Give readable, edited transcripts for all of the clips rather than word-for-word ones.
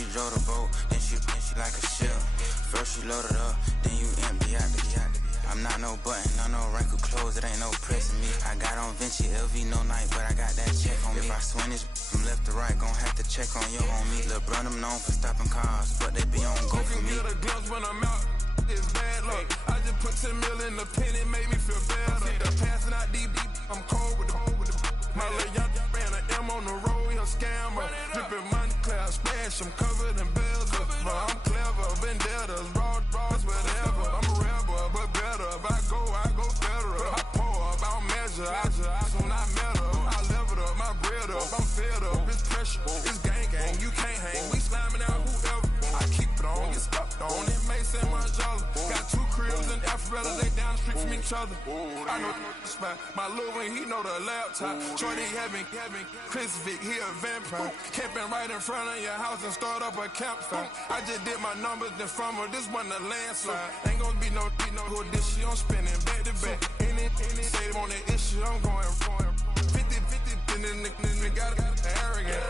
she drove the boat, then she like a ship. First you load it up, then you empty out the yacht. I'm not no button, not no wrinkled clothes, it ain't no pressing me. I got on Vinci, LV, no night, but I got that check on me. If I swing this from left to right, gon' have to check on your homie. Lil' bro, I'm known for stopping cars, but they be on go for me. You can get a glimpse when I'm out, it's bad luck. I just put 10 mil in the pen, it made me feel better. Passing out deep, I'm cold with the my little young ran an M on the road, he a scammer. Drippin' money, clear, splash, I'm covered in bells. I'm clever, vendettas, raw, whatever. I'm a rebel, but better. If I go federal. I pour up, I don't measure. I soon I met her. I leveled up, my bread up. I'm fed up, it's pressure. It's gang, you can't hang. We slamming out whoever. I keep it on, get stuck on. It may say Manjala. Got 2 cribs in Alpharetta, they down the street from each other. I know the spot. My little one, he know the laptop. Shorty having Chris Vic, he a vampire. Camping right in front of your house and start up a campfire. I just did my numbers then from her, this one a landslide. Ain't gonna be no who this shit, I'm spinning back to back. Any say on that issue, I'm going 50, and then got arrogant.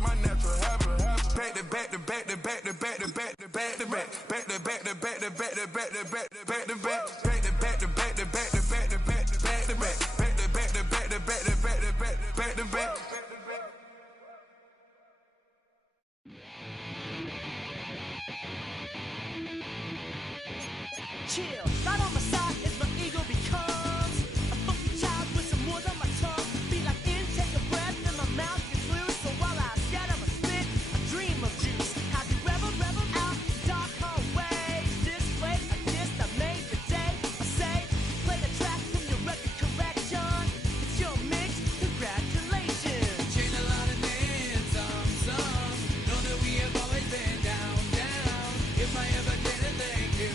My natural habit. Back to back to back to back to back to back to back to back. Back to back to back to back to back to back to back to back. Back to back to back to back to back to back to back to back. Back to back to back to back to back to back to back. Chill, right on my side is my ego becomes a funky child with some words on my tongue. Feel like take a breath and my mouth gets loose. So while I scatter my spit, I dream of juice. How to rebel out dark hallways. This way, I guess I made the day. I say, play the track from your record collection. It's your mix, congratulations. Changed a lot of names, some. Know that we have always been down. If I ever didn't thank you,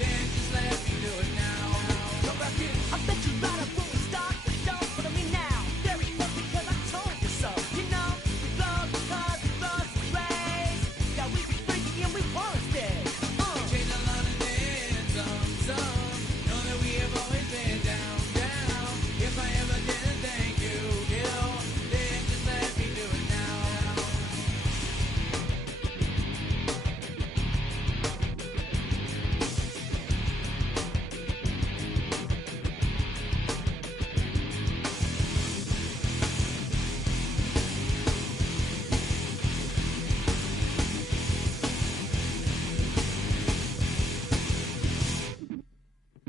then just let me do it now. Go back in. I bet you right up when we start the show, but I mean now, very close because I told you so. You know, we love because we love the race. Yeah, we be freaky and we wanna stay. Changed a lot of names, some. Know that we have always been down. If I ever didn't thank you, then just let me do it now.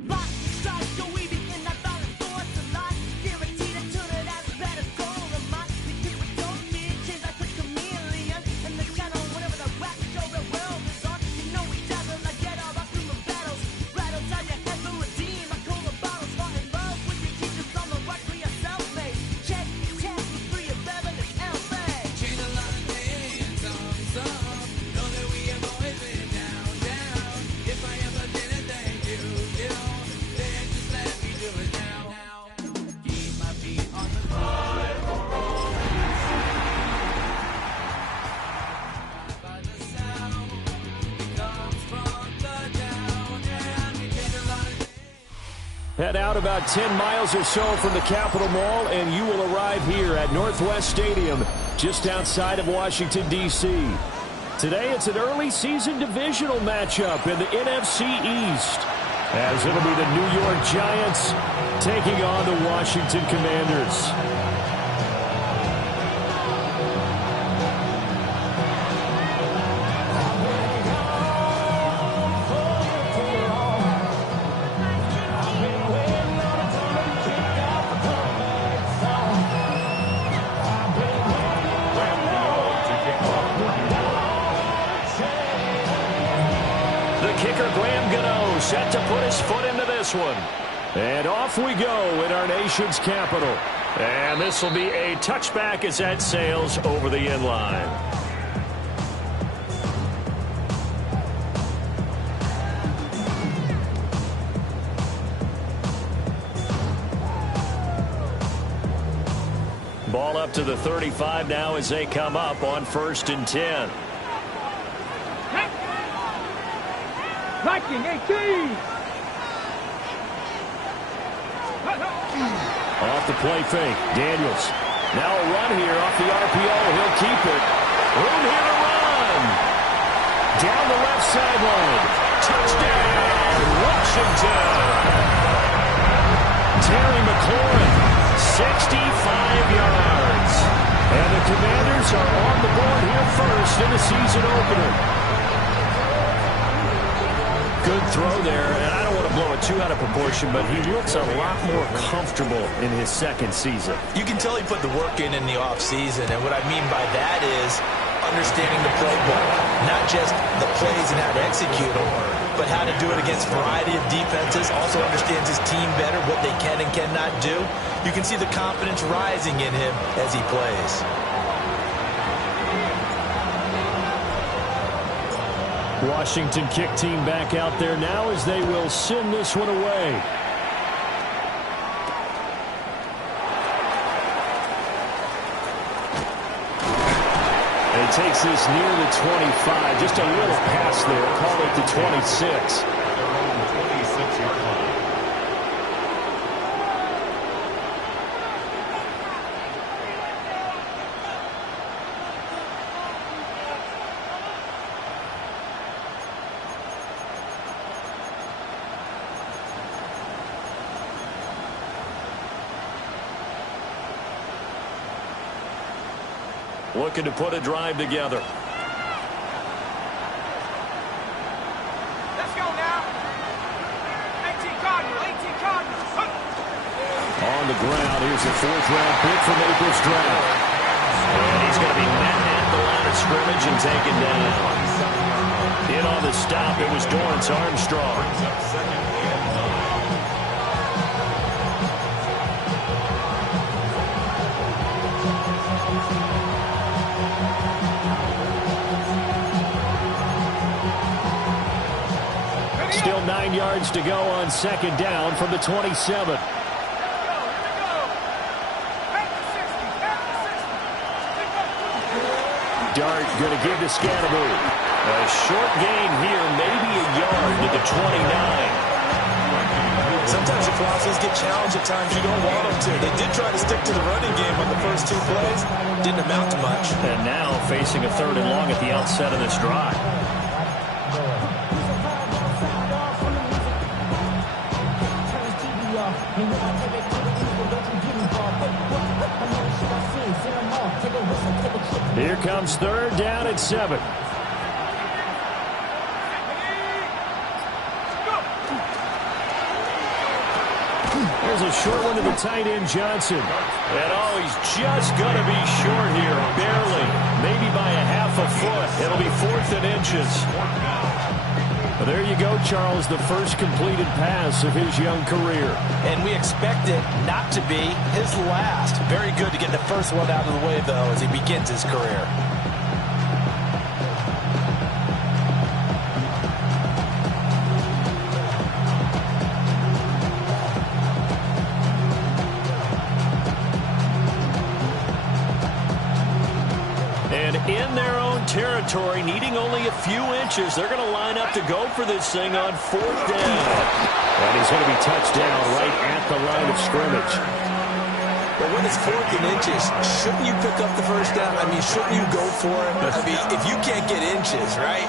Lock, strike, go easy in that violent force of life. Guaranteed to turn it out better goal of mine. Because we don't need change like a chameleon. And the channel, whenever the rap show the world is on, you know we dazzle like get all our human battles. Rattle down your head to redeem. I call the bottles, fall in love with your teachers on the right for your self-made. Check, test, be free of evidence, LA. Changed a lot of names, some. Know that we have always been down. If I ever didn't thank you, then just let me do it now. Keep my feet on the floor. By the sound, it comes from the down. And we changed a lot of names. Head out about 10 miles or so from the Capitol Mall, and you will arrive here at Northwest Stadium, just outside of Washington, D.C. Today, it's an early season divisional matchup in the NFC East, as it'll be the New York Giants taking on the Washington Commanders. Set to put his foot into this one. And off we go in our nation's capital. And this will be a touchback as that sails over the end line. Ball up to the 35 now as they come up on 1st and 10. Viking 18! Off the play fake, Daniels. Now a run here off the RPO. He'll keep it. 65 yards. And the Commanders are on the board here first in the season opener. Good throw there, and I don't want to blow it too out of proportion, but he looks a lot more comfortable in his second season. You can tell he put the work in the offseason, and what I mean by that is understanding the playbook, not just the plays and how to execute them, but how to do it against a variety of defenses, also understands his team better, what they can and cannot do. You can see the confidence rising in him as he plays. Washington kick team back out there now as they will send this one away. And he takes this near the 25. Just a little pass there. Call it the 26. Looking to put a drive together. Let's go now. 18 Cardinals, 18 Cardinals. On the ground, here's the fourth-round pick from April's draft. And he's going to be met at the line of scrimmage and taken down. In on the stop, it was Dorrance Armstrong. Still 9 yards to go on second down from the 27. Dart going to give to Scatterby. A short gain here, maybe a yard to the 29. Sometimes your philosophies get challenged at times you don't want them to. They did try to stick to the running game on the first two plays. Didn't amount to much. And now facing a third and long at the outset of this drive. Here comes third down at 7. There's a short one to the tight end, Johnson. And oh, he's just going to be short here, barely. Maybe by a half a foot. It'll be 4th and inches. Well, there you go, Charles, the first completed pass of his young career. And we expect it not to be his last. Very good to get the first one out of the way, though, as he begins his career. In their own territory, needing only a few inches. They're going to line up to go for this thing on 4th down. And he's going to be touched down right at the line of scrimmage. But when it's 4th and inches, shouldn't you pick up the first down? I mean, shouldn't you go for it? I mean, if you can't get inches, right,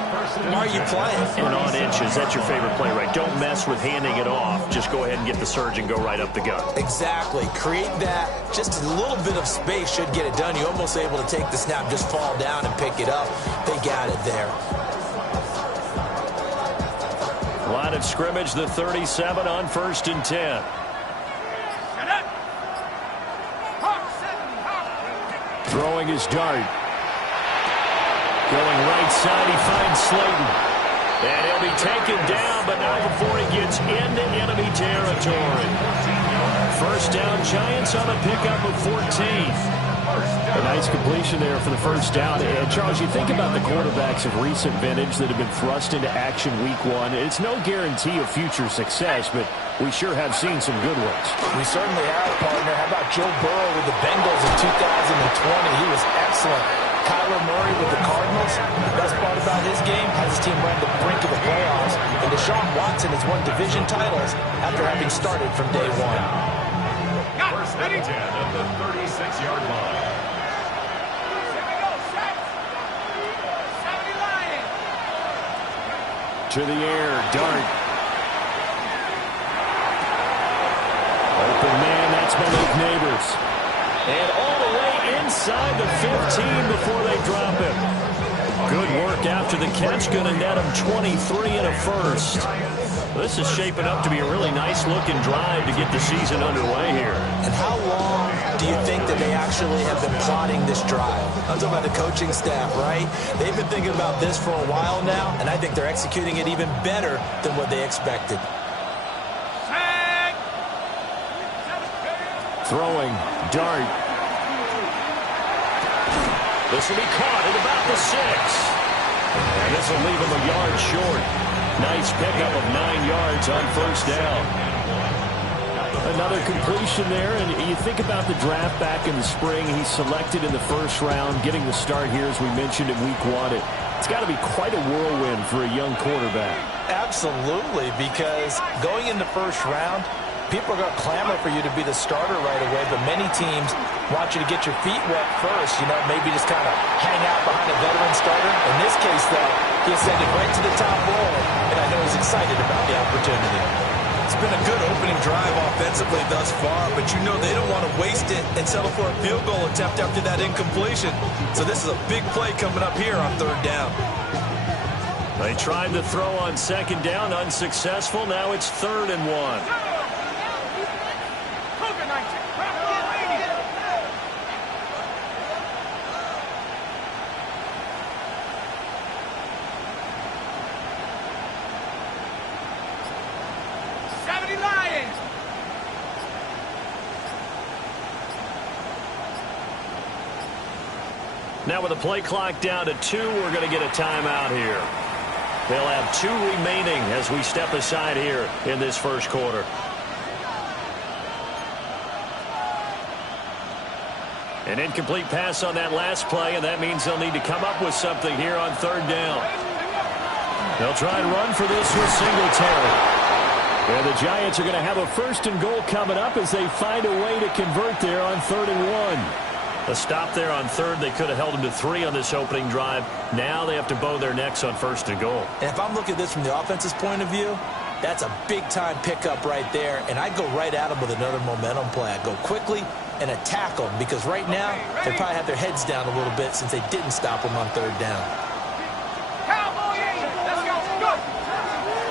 why are you playing? And on inches, that's your favorite play, right? Don't mess with handing it off. Just go ahead and get the surge and go right up the gut. Exactly. Create that. Just a little bit of space should get it done. You're almost able to take the snap, just fall down and pick it up. They got it there. Line of scrimmage, the 37 on 1st and 10. Throwing his dart. Going right side, he finds Slayton. And he'll be taken down, but not before he gets into enemy territory. First down, Giants on a pickup of 14. A nice completion there for the first down. And Charles, you think about the quarterbacks of recent vintage that have been thrust into action week 1. It's no guarantee of future success, but we sure have seen some good ones. We certainly have, partner. How about Joe Burrow with the Bengals in 2020? He was excellent. Kyler Murray with the Cardinals. The best part about his game has his team right on the brink of the playoffs. And Deshaun Watson has won division titles after having started from day 1. First and 10 at the 36-yard line. To the air, Dart. Open man, that's Malik Neighbors. And all the way inside the 15 before they drop him. Good work after the catch. Going to net him 23 and a first. This is shaping up to be a really nice-looking drive to get the season underway here. And how long do you think that they actually have been plotting this drive? I'm talking about the coaching staff, right? They've been thinking about this for a while now, and I think they're executing it even better than what they expected. Throwing, Dart. This will be caught at about the 6. And this will leave him a yard short. Nice pickup of 9 yards on first down. Another completion there, and you think about the draft back in the spring. He's selected in the first round, getting the start here, as we mentioned, in week 1. It's got to be quite a whirlwind for a young quarterback. Absolutely, because going in the first round, people are going to clamor for you to be the starter right away, but many teams want you to get your feet wet first, maybe just kind of hang out behind a veteran starter. In this case, though, he ascended right to the top roll, and I know he's excited about the opportunity. It's been a good opening drive offensively thus far, but they don't want to waste it and settle for a field goal attempt after that incompletion. So this is a big play coming up here on third down. They tried to throw on second down, unsuccessful. Now it's 3rd and 1. Now with the play clock down to 2, we're going to get a timeout here. They'll have 2 remaining as we step aside here in this first quarter. An incomplete pass on that last play, and that means they'll need to come up with something here on third down. They'll try and run for this with Singletary. And the Giants are going to have a 1st and goal coming up as they find a way to convert there on 3rd and 1. A stop there on 3rd. They could have held them to 3 on this opening drive. Now they have to bow their necks on 1st and goal. And if I'm looking at this from the offense's point of view, that's a big-time pickup right there. And I'd go right at them with another momentum play. I'd go quickly and attack them, because right now they probably have their heads down a little bit since they didn't stop them on 3rd down.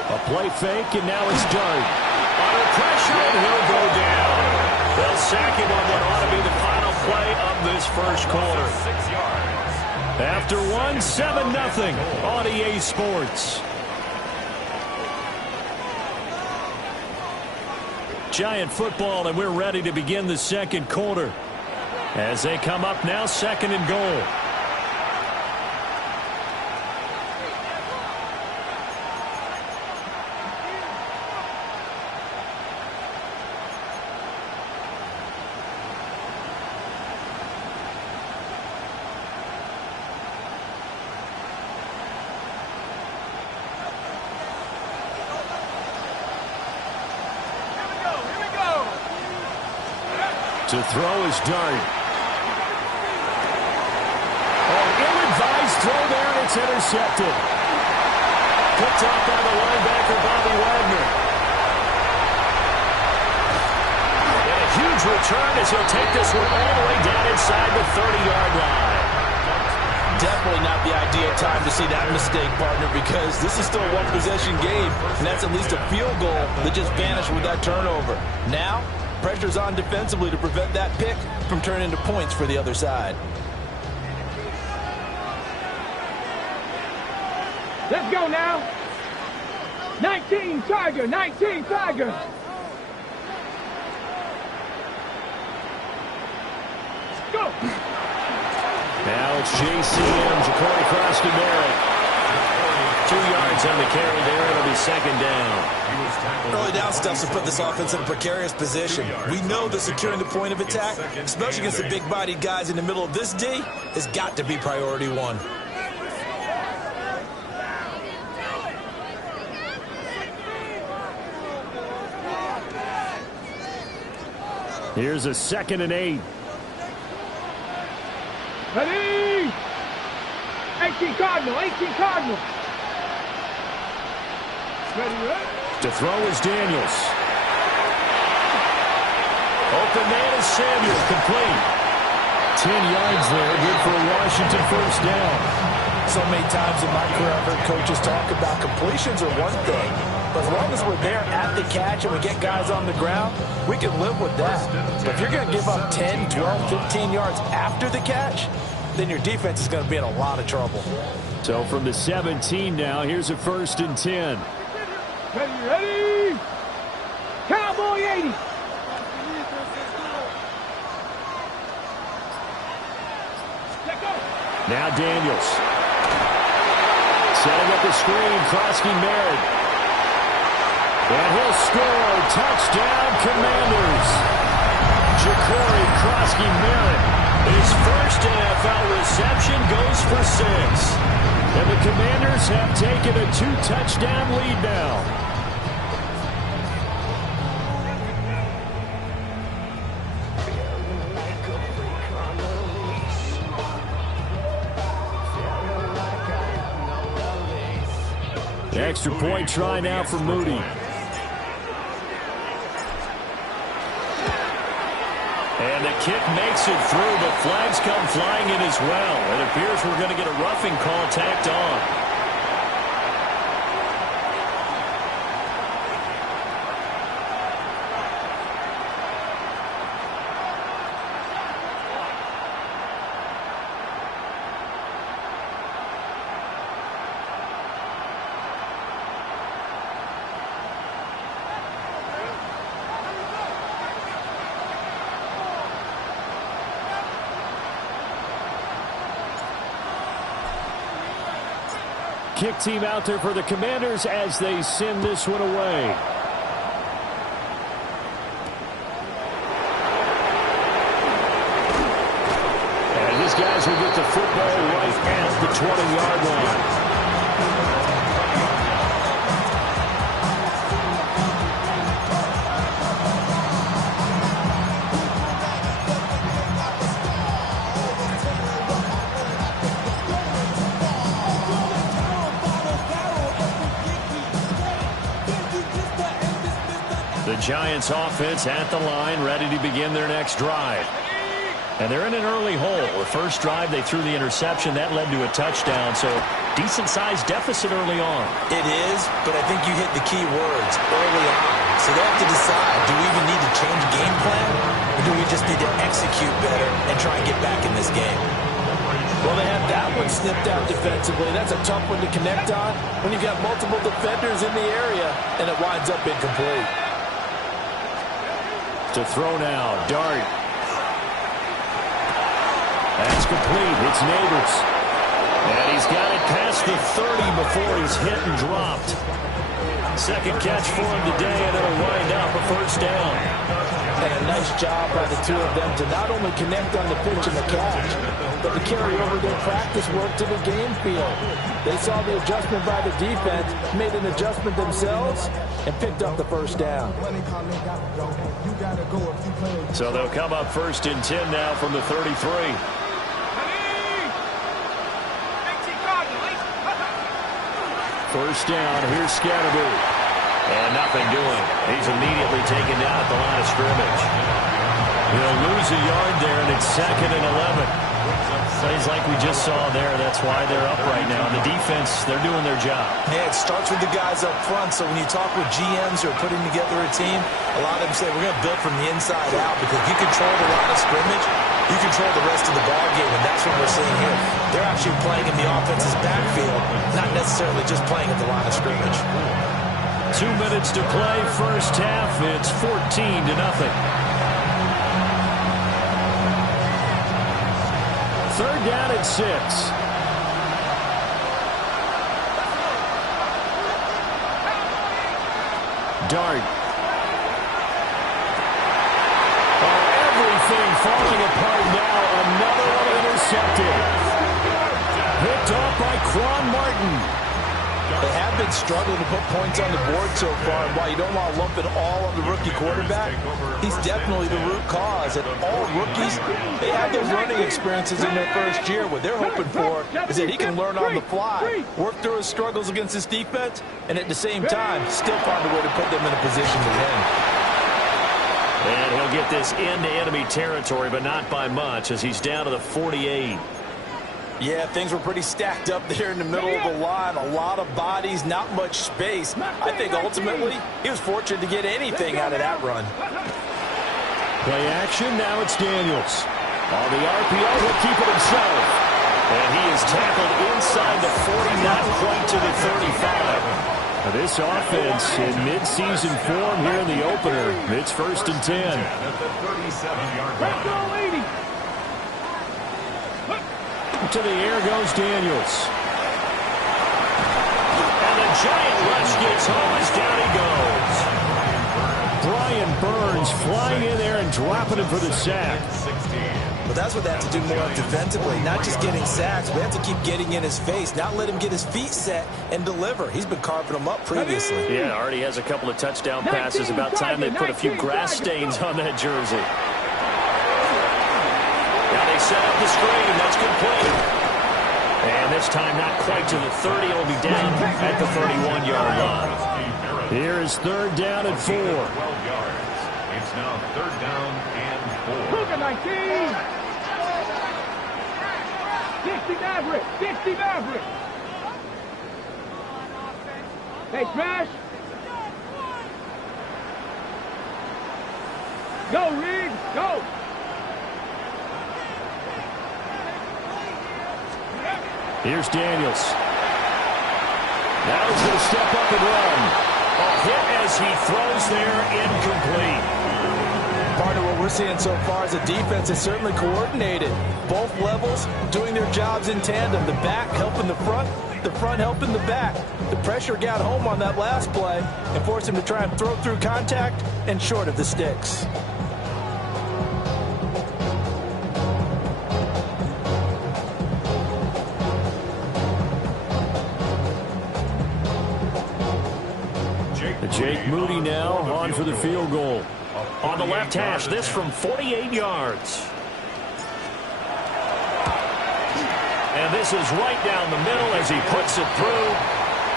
A play fake, and now it's Dart. Under pressure, and he'll go down. They'll sack him on what ought to be the final play of this first quarter. After 1, 7-0 on EA Sports. Giant football, and we're ready to begin the second quarter. As they come up now, 2nd and goal. To throw is Dart. Ill-advised throw there, and it's intercepted. Picked up by the linebacker, Bobby Wagner. And a huge return as he'll take this one all the way down inside the 30-yard line. Definitely not the ideal time to see that mistake, partner, because this is still a one-possession game, and that's at least a field goal that just vanished with that turnover. Now, pressure's on defensively to prevent that pick from turning into points for the other side. Let's go now. 19 Tiger, 19 Tiger. Go. Now it's JCM, Ja'Cory Cross-Barrett. 2 yards on the carry there. It'll be 2nd down. Early down stuff to put this offense in a precarious position. We know that securing the point of attack, especially against the big-bodied guys in the middle of this D, has got to be priority 1. Here's a 2nd and 8. Ready? 18 Cardinal, 18 Cardinal. Ready, ready. To throw is Daniels. open man is Samuel, complete. 10 yards there, good for a Washington first down. So many times in my career, I've heard coaches talk about completions are one thing, but as long as we're there at the catch and we get guys on the ground, we can live with that. But if you're going to give up 10, 12, 15 yards after the catch, then your defense is going to be in a lot of trouble. So from the 17 now, here's a 1st and 10. Ready? Cowboy 80. Now Daniels. Setting up the screen, Krosky Merritt. And he'll score. Touchdown, Commanders. Ja'Cory Krosky Merritt. His first NFL reception goes for 6. And the Commanders have taken a 2-touchdown lead now. Extra point try now for Moody. And the kick makes it through, but flags come flying in as well. It appears we're going to get a roughing call tacked on. Kick team out there for the Commanders as they send this one away. And these guys will get the football right at the 20-yard line. The Giants offense at the line, ready to begin their next drive. And they're in an early hole. The first drive, they threw the interception. That led to a touchdown, so decent-sized deficit early on. It is, but I think you hit the key words, early on. So they have to decide, do we even need to change game plan, or do we just need to execute better and try and get back in this game? Well, they have that one snipped out defensively. That's a tough one to connect on when you've got multiple defenders in the area, and it winds up incomplete. To throw now, Dart. That's complete. It's Neighbors. And he's got it past the 30 before he's hit and dropped. Second catch for him today, and it'll wind up a first down. And a nice job by the two of them to not only connect on the pitch and the catch, but to carry over their practice work to the game field. They saw the adjustment by the defense, made an adjustment themselves, and picked up the first down. So they'll come up 1st and 10 now from the 33. First down, here's Scatterby. And nothing doing. He's immediately taken down at the line of scrimmage. He'll lose a yard there, and it's 2nd and 11. Plays like we just saw there. That's why they're up right now. The defense, they're doing their job. Yeah, it starts with the guys up front. So when you talk with GMs who are putting together a team, a lot of them say we're going to build from the inside out because if you control the line of scrimmage, you control the rest of the ball game, and that's what we're seeing here. They're actually playing in the offense's backfield, not necessarily just playing at the line of scrimmage. 2 minutes to play, first half. It's 14-0. Third down at 6. Dart. Oh, everything falling apart now. Another one intercepted. Picked off by Quan Martin. They have been struggling to put points on the board so far, and while you don't want to lump it all on the rookie quarterback, he's definitely the root cause. And all rookies, they have those learning experiences in their first year. What they're hoping for is that he can learn on the fly, work through his struggles against his defense, and at the same time, still find a way to put them in a position to win. And he'll get this into enemy territory, but not by much, as he's down to the 48. Yeah, things were pretty stacked up there in the middle of the line. A lot of bodies, not much space. I think ultimately he was fortunate to get anything out of that run. Play action, now it's Daniels. On the RPO, he'll keep it himself. And he is tackled inside the 40, not quite to the 35. Now this offense in midseason form here in the opener. It's 1st and 10. Let's go, 80. To the air goes Daniels. And the giant rush gets home as down he goes. Brian Burns flying in there and dropping him for the sack. But that's what they have to do more defensively, not just getting sacks. We have to keep getting in his face, not let him get his feet set and deliver. He's been carving them up previously. Yeah, already has a couple of touchdown passes. About time they put a few grass stains on that jersey. Now they set up the screen. That's complete. And this time not quite to the 30. It'll be down at the 31-yard line. Here is 3rd down and 4. 12 yards. It's now 3rd down and 4. Look at 19. 60 Maverick. 60 Maverick. Hey, Smash. Go, Reed. Go. Here's Daniels. Now he's going to step up and run. A hit as he throws there, incomplete. Part of what we're seeing so far is the defense is certainly coordinated. Both levels doing their jobs in tandem. The back helping the front helping the back. The pressure got home on that last play and forced him to try and throw through contact and short of the sticks. Jake Moody now on for the field goal. On the left hash, this from 48 yards. And this is right down the middle as he puts it through.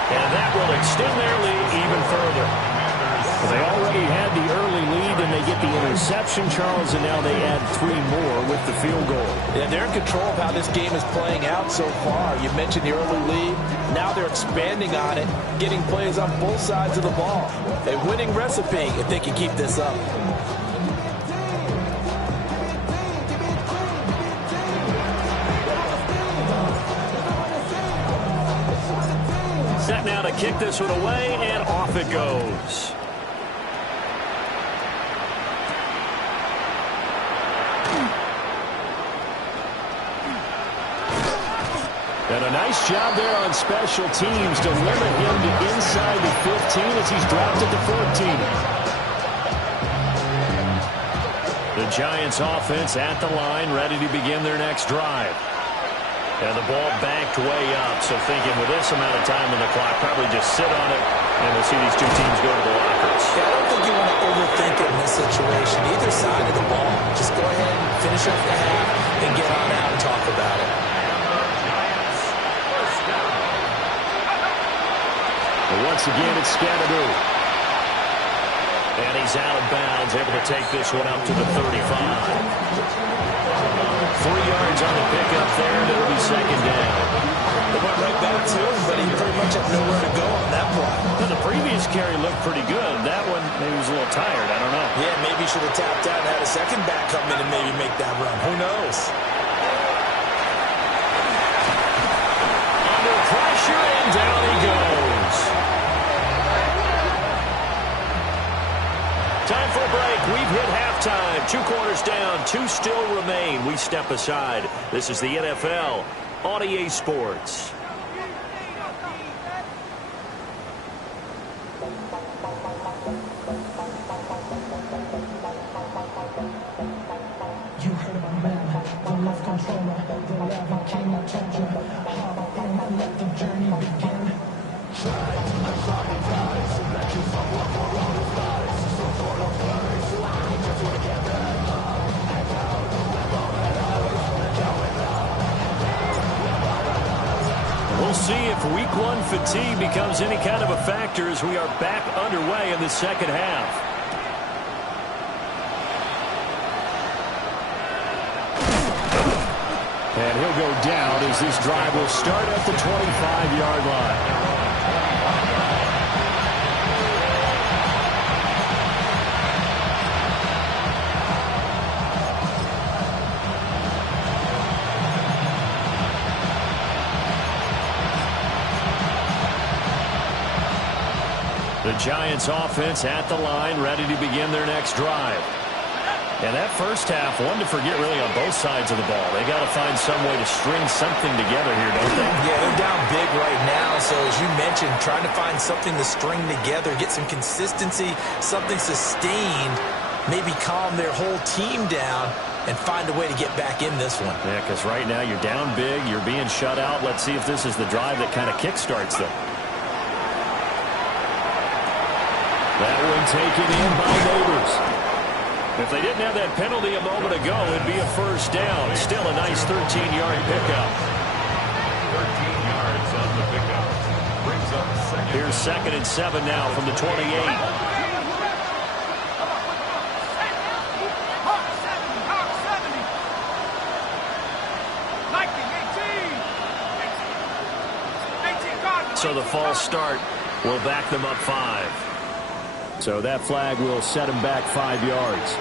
And that will extend their lead even further. Well, they already had the early lead, and they get the interception, Charles, and now they add 3 more with the field goal. Yeah, they're in control of how this game is playing out so far. You mentioned the early lead. Now they're expanding on it, getting plays on both sides of the ball. A winning recipe if they can keep this up. Set now to kick this one away, and off it goes. And a nice job there on special teams to limit him to inside the 15 as he's dropped at the 14. The Giants offense at the line, ready to begin their next drive. And the ball backed way up, so thinking with this amount of time on the clock, probably just sit on it, and we'll see these two teams go to the lockers. Yeah, I don't think you want to overthink it in this situation. Either side of the ball, just go ahead and finish up the half and get on out and talk about it. Once again, it's Scannaboo. And he's out of bounds, able to take this one up to the 35. 3 yards on the pickup there, and it'll be 2nd down. They went right back to him, but he pretty much had nowhere to go on that play. Well, the previous carry looked pretty good. That one, maybe he was a little tired. I don't know. Yeah, maybe he should have tapped out and had a second back come in and maybe make that run. Who knows? Under pressure, and down he goes. Time for a break. We've hit halftime. 2 quarters down. 2 still remain. We step aside. This is the NFL on EA Sports. You heard my man, the love controller, the loving king. I told you, hop in and let the journey begin. We'll see if week 1 fatigue becomes any kind of a factor as we are back underway in the second half. And he'll go down as this drive will start at the 25-yard line. The Giants offense at the line, ready to begin their next drive. And that first half, one to forget really on both sides of the ball. They got to find some way to string something together here, don't they? Yeah, they're down big right now. So as you mentioned, trying to find something to string together, get some consistency, something sustained, maybe calm their whole team down and find a way to get back in this one. Yeah, because right now you're down big, you're being shut out. Let's see if this is the drive that kind of kickstarts them. That one taken in by Neighbors. If they didn't have that penalty a moment ago, it'd be a first down. Still a nice 13-yard pickup. 13 yards on the pickup. Brings up second. Here's 2nd and 7 now from the 28. So the false start will back them up 5. So that flag will set them back 5 yards.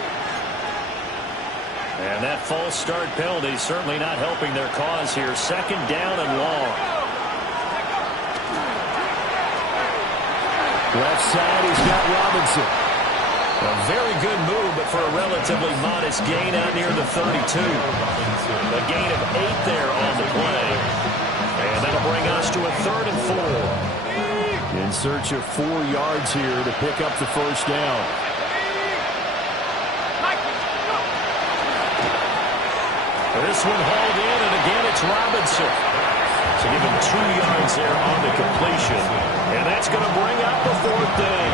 And that false start penalty certainly not helping their cause here. 2nd down and long. Left side, he's got Robinson. A very good move, but for a relatively modest gain out near the 32. A gain of 8 there on the play. And that'll bring us to a 3rd and 4. In search of 4 yards here to pick up the first down. This one hauled in, and again it's Robinson. So give him 2 yards there on the completion. And that's going to bring up the 4th down.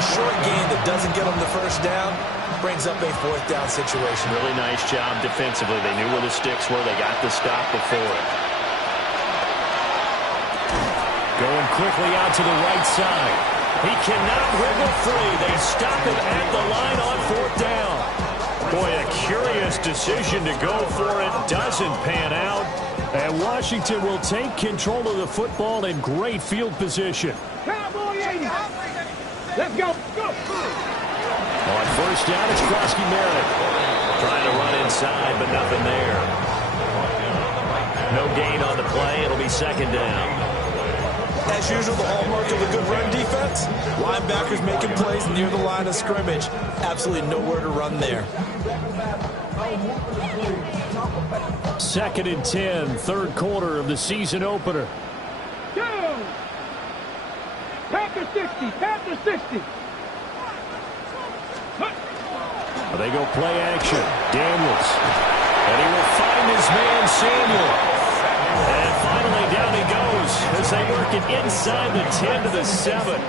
A short gain that doesn't get them the first down brings up a 4th down situation. Really nice job defensively. They knew where the sticks were. They got the stop before it. Going quickly out to the right side. He cannot wiggle free. They stop him at the line on 4th down. Boy, a curious decision to go for it. Doesn't pan out. And Washington will take control of the football in great field position. Cowboy 80. Let's go. Go. On 1st down, it's Krosky Merritt. Trying to run inside, but nothing there. No gain on the play. It'll be 2nd down. As usual, the hallmark of a good run defense, linebackers making plays near the line of scrimmage. Absolutely nowhere to run there. 2nd and 10, 3rd quarter of the season opener. Down. Panther 60. Panther 60. They go play action. Daniels. And he will find his man, Samuel. And finally down he goes as they work it inside the 10 to the 7.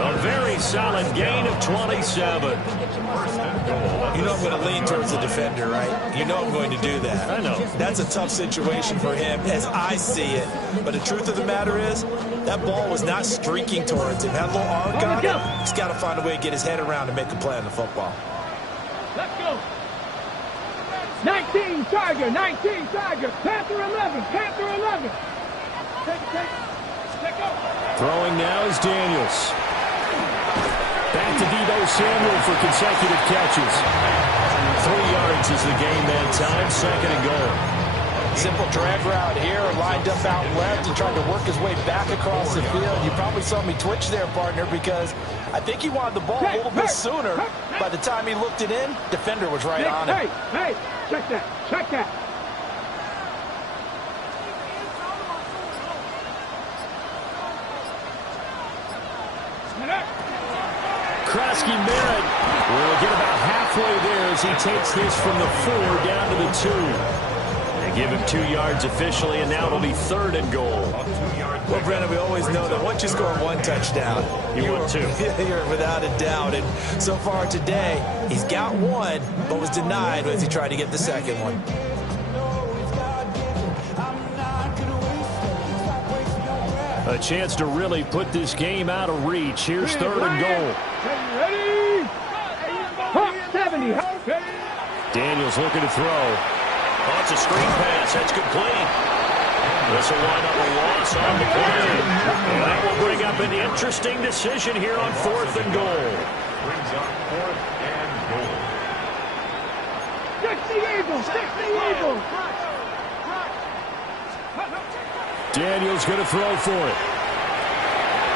A very solid gain of 27. You know I'm going to lean towards the defender, right? You know I'm going to do that. I know. That's a tough situation for him as I see it. But the truth of the matter is, that ball was not streaking towards him. Had a little arc on it. He's got to find a way to get his head around and make a play on the football. Let's go. 19 Tiger, 19 Tiger, Panther 11, Panther 11. Take go. Throwing now is Daniels. Back to Deebo Samuel for consecutive catches. 3 yards is the gain that time, 2nd and goal. Simple drag route here, lined up out left. He tried to work his way back across the field. You probably saw me twitch there, partner, because I think he wanted the ball a little bit sooner. By the time he looked it in, defender was right on it. Hey, check that, check that. Krosky Merritt will get about halfway there as he takes this from the 4 down to the 2. They give him 2 yards officially, and now it'll be 3rd and goal. Well, Brennan, we always know that once you score 1 touchdown, you want 2. You're without a doubt. And so far today, he's got 1, but was denied as he tried to get the 2nd one. A chance to really put this game out of reach. Here's 3rd and goal. Ready? 70. Daniels looking to throw. Oh, it's a screen pass. That's complete. This will wind up a loss on the play. And that will bring up an interesting decision here on 4th and goal. Brings up 4th and goal. Stick the Eagles! Stick the Eagles! Daniels going to throw for it.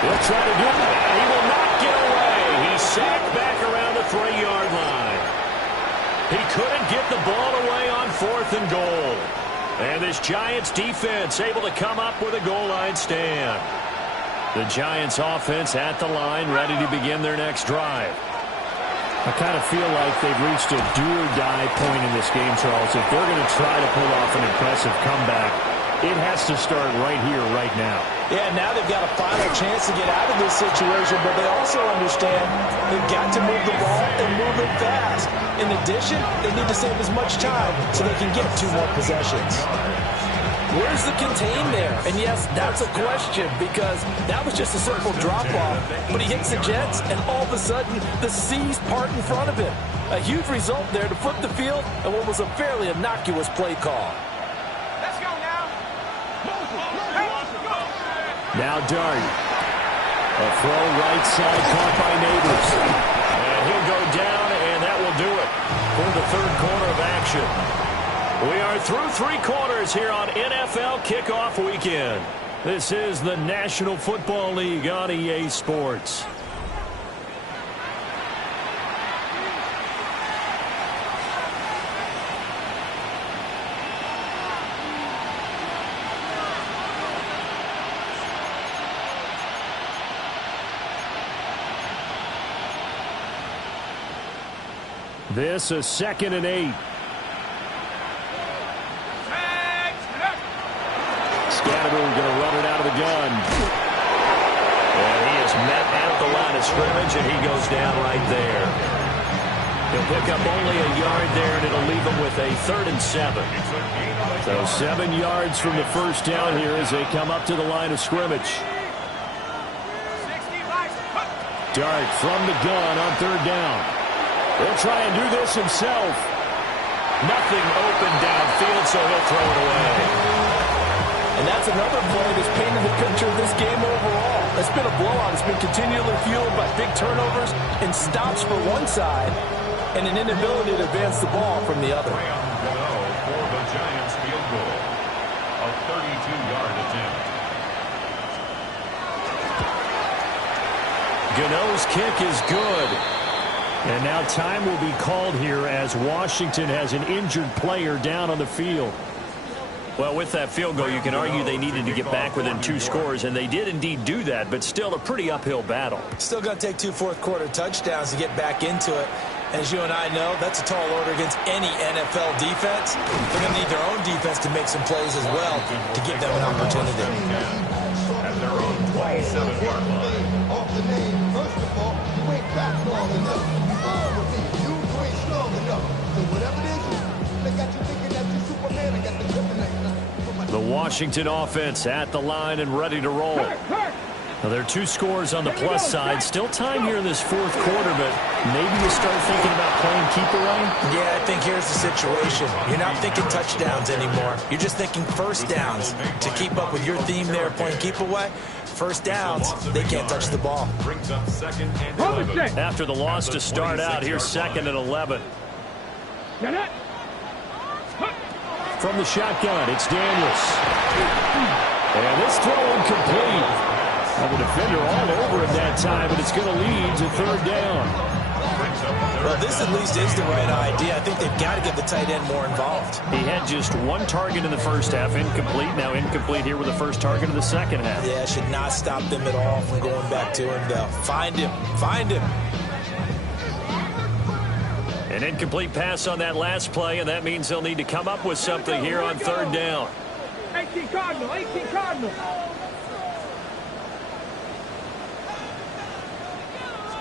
He'll try to do it. He will not get away. He's sacked back around the 3-yard line. He couldn't get the ball away on 4th and goal. And this Giants defense able to come up with a goal line stand. The Giants offense at the line, ready to begin their next drive. I kind of feel like they've reached a do-or-die point in this game, Charles. If they're going to try to pull off an impressive comeback, it has to start right here, right now. Yeah, now they've got a final chance to get out of this situation, but they also understand they've got to move the ball and move it fast. In addition, they need to save as much time so they can get 2 more possessions. Where's the contain there? And yes, that's a question because that was just a simple drop-off, but he hits the Jets, and all of a sudden, the seas part in front of him. A huge result there to flip the field and what was a fairly innocuous play call. Now Dart. A throw right side caught by Neighbors. And he'll go down, and that will do it for the 3rd quarter of action. We are through 3 quarters here on NFL Kickoff Weekend. This is the National Football League on EA Sports. This is 2nd and 8. Scattergood going to run it out of the gun. And he is met at the line of scrimmage, and he goes down right there. He'll pick up only a yard there, and it'll leave him with a 3rd and 7. So 7 yards from the first down here as they come up to the line of scrimmage. Dart from the gun on 3rd down. He'll try and do this himself. Nothing open downfield, so he'll throw it away. And that's another play that's painted the picture of this game overall. It's been a blowout. It's been continually fueled by big turnovers and stops for one side and an inability to advance the ball from the other. For the Giants field goal. A 32-yard attempt. Gano's kick is good. And now time will be called here as Washington has an injured player down on the field. Well, with that field goal, you can argue they needed to get back within 2 scores, and they did indeed do that, but still a pretty uphill battle. Still going to take 2 fourth-quarter touchdowns to get back into it. As you and I know, that's a tall order against any NFL defense. They're going to need their own defense to make some plays as well to give them an opportunity. At their own 27-yard line. Off the name, first of all, you ain't back long enough. You ain't strong enough. So whatever it is, they got you thinking that you're Superman. I got the kryptonite. The Washington offense at the line and ready to roll. Now, there are 2 scores on the plus side. Still time here in this 4th quarter, but maybe you start thinking about playing keep away? Yeah, I think here's the situation. You're not thinking touchdowns anymore. You're just thinking first downs. To keep up with your theme there, playing keep away, first downs, they can't touch the ball. Brings up 2nd and 11. After the loss to start out, here's 2nd and 11. From the shotgun, it's Daniels. And this throw incomplete. And the defender all over him that time, but it's going to lead to 3rd down. Well, this at least is the right idea. I think they've got to get the tight end more involved. He had just 1 target in the first half, incomplete. Now incomplete here with the first target of the second half. Yeah, should not stop them at all from going back to him, though. Find him. Find him. An incomplete pass on that last play, and that means they'll need to come up with something here on 3rd down. 18 Cardinal, 18 Cardinal.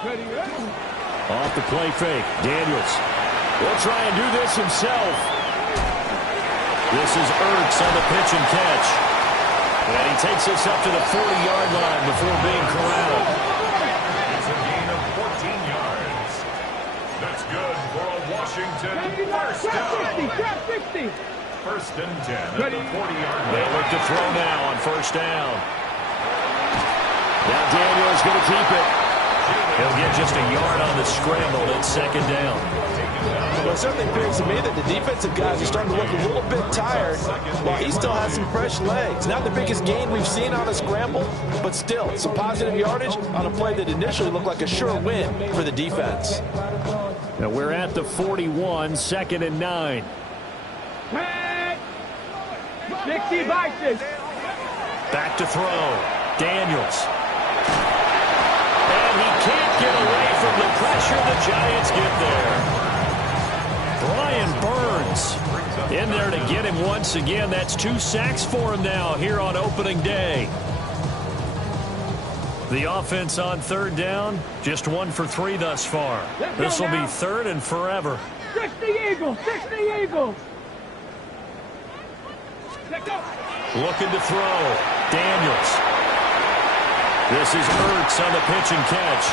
Off the play fake, Daniels will try and do this himself. This is Ertz on the pitch and catch. And he takes us up to the 40-yard line before being corralled. It's a gain of 14 yards. That's good for a Washington first down. Trap 60. First and 10 at the 40-yard line. They look to throw now on first down. Now Daniel's going to keep it. He'll get just a yard on the scramble. It's second down. Well, it certainly appears to me that the defensive guys are starting to look a little bit tired while he still has some fresh legs. Not the biggest gain we've seen on a scramble, but still some positive yardage on a play that initially looked like a sure win for the defense. Now we're at the 41, second and 9. 60 vices. Back to throw. Daniels. And he can't get away from the pressure. The Giants get there. Brian Burns in there to get him once again. That's 2 sacks for him now here on opening day. The offense on third down, just 1 for 3 thus far. This will be third and forever. 60 Eagles, 60 Eagles. Looking to throw. Daniels. This is Ertz on the pitch and catch.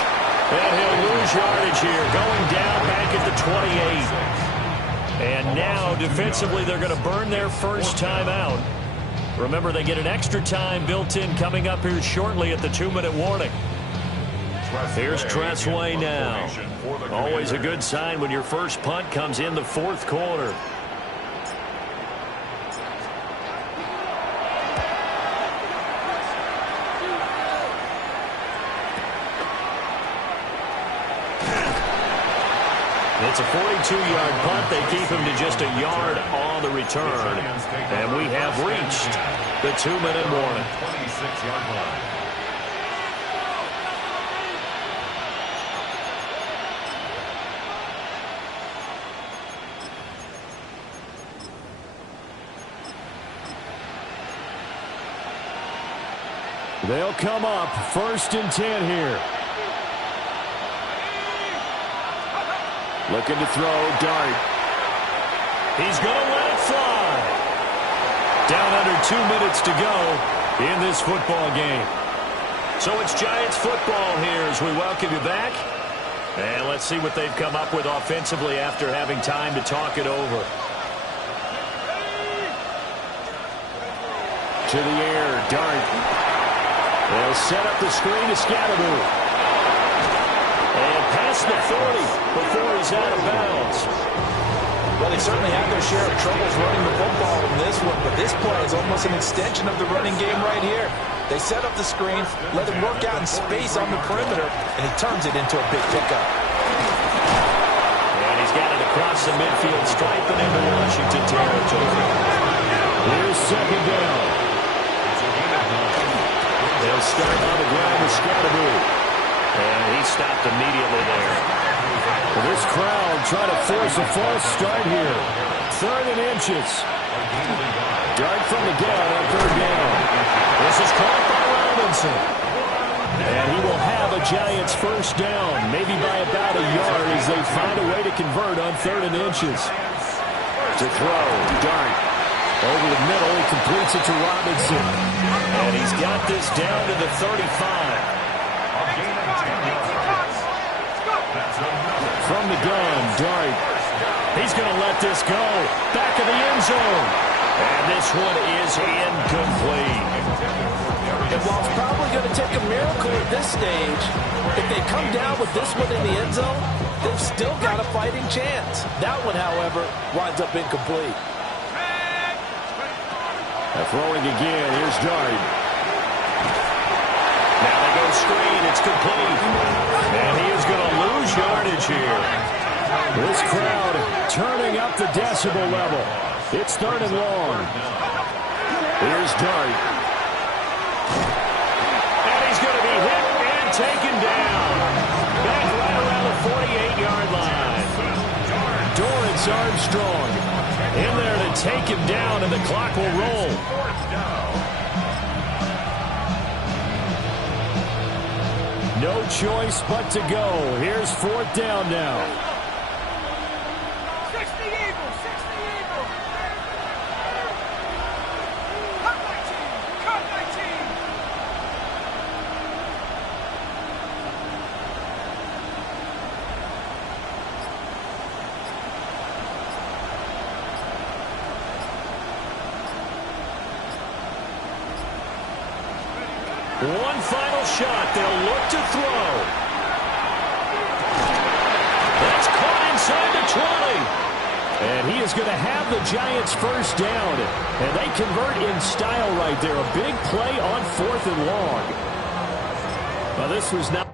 And he'll lose yardage here. Going down back at the 28. And now defensively they're going to burn their first time out. Remember, they get an extra time built in coming up here shortly at the 2-minute warning. Here's Tressway now. Always a good sign when your first punt comes in the fourth quarter. It's a 42-yard punt. They keep him to just a yard on the return. And we have reached the 2-minute warning. 26-yard line. They'll come up first and 10 here. Looking to throw, Dart. He's going to let it fly. Down under 2 minutes to go in this football game. So it's Giants football here as we welcome you back. And let's see what they've come up with offensively after having time to talk it over. To the air, Dart. They'll set up the screen to Scatteroo. And past the 40 before he's out of bounds. Well, they certainly have their share of troubles running the football in this one, but this play is almost an extension of the running game right here. They set up the screen, let him work out in space on the perimeter, and he turns it into a big pickup. And he's got it across the midfield stripe and into Washington territory. Here's second down. They'll start on the ground with Scatteroo. And he stopped immediately there. Well, this crowd trying to force a false start here. 3rd and inches. Dart from the gun on 3rd down. This is caught by Robinson. And he will have a Giants first down, maybe by about a yard as they find a way to convert on 3rd and inches. To throw, Dart. Over the middle, he completes it to Robinson. And he's got this down to the 35. From the gun, Dart. He's going to let this go. Back of the end zone. And this one is incomplete. And while it's probably going to take a miracle at this stage, if they come down with this one in the end zone, they've still got a fighting chance. That one, however, winds up incomplete. Now throwing again. Here's Dart. Now they go screen. It's complete. And he is going to lose yardage here. This crowd turning up the decibel level. It's 3rd and long. Here's Dart. And he's going to be hit and taken down. Back right around the 48-yard line. Dorrance Armstrong in there to take him down, and the clock will roll. No choice but to go. Here's 4th down now. 60 Eagles, 60 Eagles. Cut 19, cut 19. One final shot. They'll look to throw. That's caught inside the 20. And he is going to have the Giants first down. And they convert in style right there. A big play on 4th and long. Well, this was not...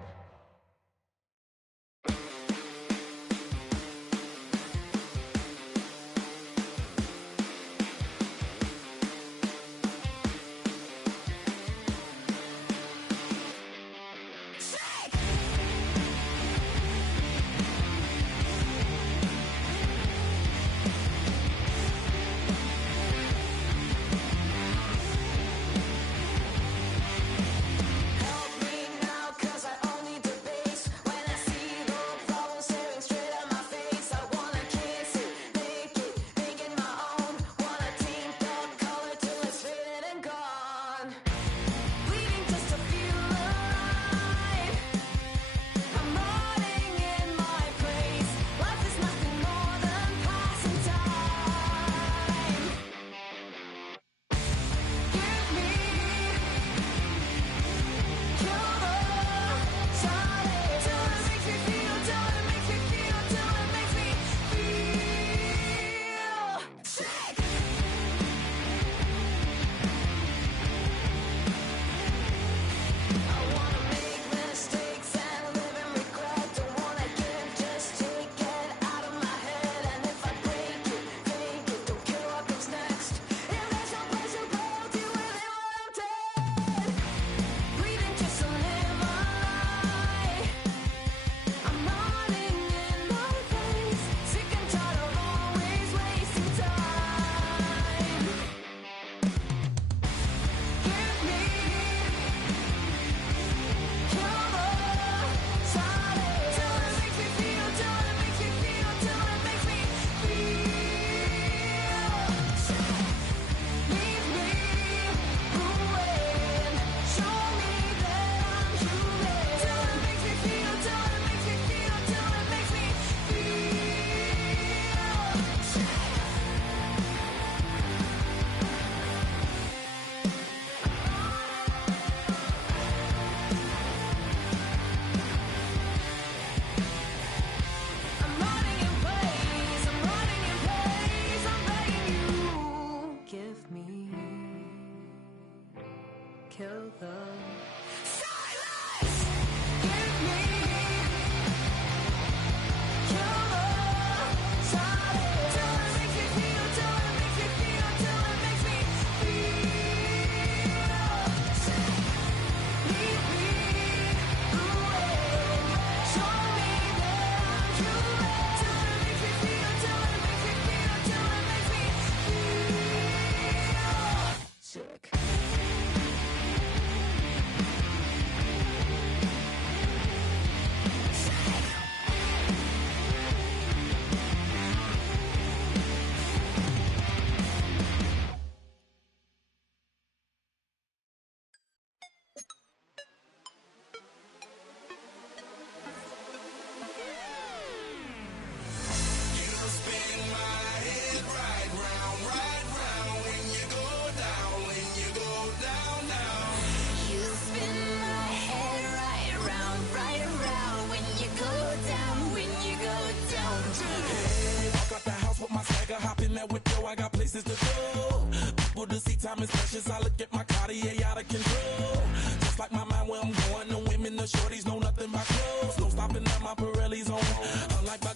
I got places to go. People to see, time is precious. I look at my Cartier out of control.